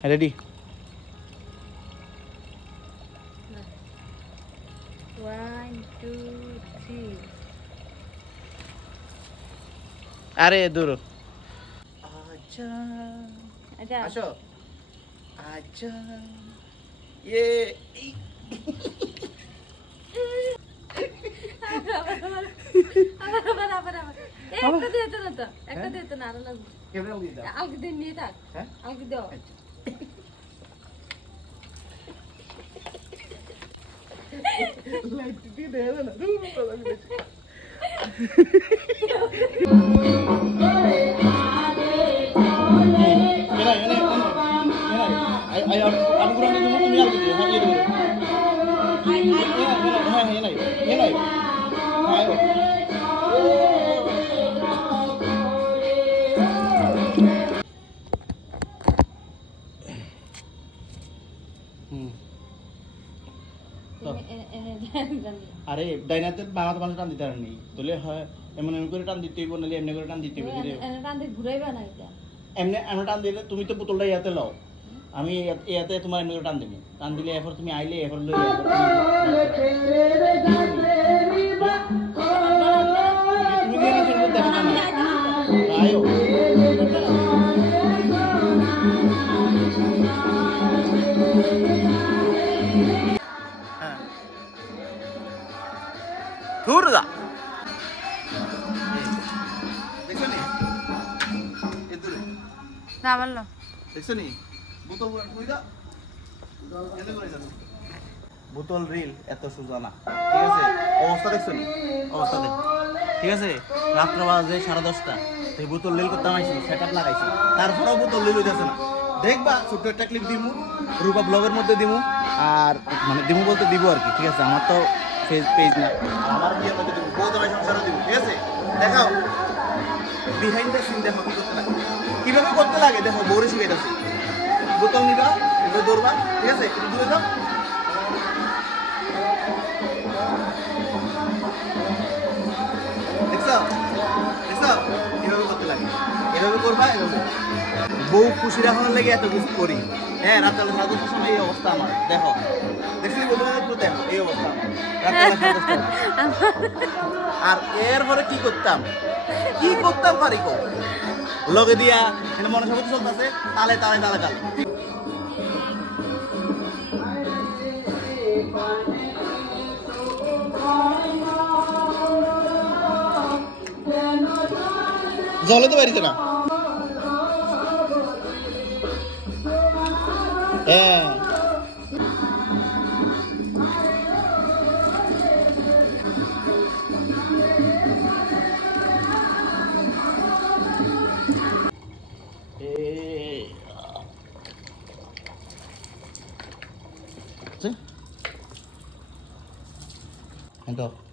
Ready? 1, 2, 3. Are duro. Acha. Aja. Asho. Acha. Ye. একটা দিতে না তো একটা দিতে না আরো লাগবে কেমন দিদা আলকে দিন নিয়ে থাক হ্যাঁ আলকে দাও লাইট দিয়ে দে না আরে ডাইনাতে বাংলা টান দিতে পারেনি তোলে হয় এমন এমন করে টান দিতেই বললে এমনি করে টান দিতেই বলি টান দিয়ে ঘুরাইবা না এটা এমনি এমন টান দিলে তুমি তো বোতলটা ইয়াতে লও আমি ইয়াতে তোমার এমনি করে টান দেবো টান দিলে এরপর তুমি আইলে এরপর লই তুমি দিয়ে না শুনবো দেখা না আয়ো Turda. দেখছো নি এদুরে না বললো দেখছো নি বোতল কই দা এনে করে যাবে বোতল রিল এত সোজা না ঠিক আছে অবস্থা দেখছো নি অবস্থা দেখ ঠিক আছে রাত্র বাজে 10:30টা তুই বোতল রিল করতে আইছি সেটআপ লাগাইছি তারপরেও বোতল রিল হইতাছে না দেখবা ছোট একটা ক্লিপ দিমু রূপা ব্লগের মধ্যে দিমু আর মানে দিমু বলতে দিব আর কি ঠিক আছে আমার তো পেজ না আমার বিয়ের মধ্যে দিব বহুত আমার সংসারও দিব ঠিক আছে দেখাও বিহাইন্ড দ্য সিন দেখো কিভাবে করতে লাগে দেখো বউরে শিখাইতেছি বোতল নিবা এবার দৌড়বা ঠিক আছে একটু দূরে যাও দেখছো দেখছো কিভাবে করতে লাগে এভাবে করবা এভাবে বউ খুশি রাখানোর লেগে এত কিছু করি হ্যাঁ রাত 10:30টার সময় এই অবস্থা আমার দেখো দেখছি বলতে দেখো এই অবস্থা আর এরপরে কি করতাম পারি লগে দিয়া মনে সব চলতেছে তালে তালে তালে তালে জলে তো বাড়িতে না হ্যাঁ ¿Sí? Entonces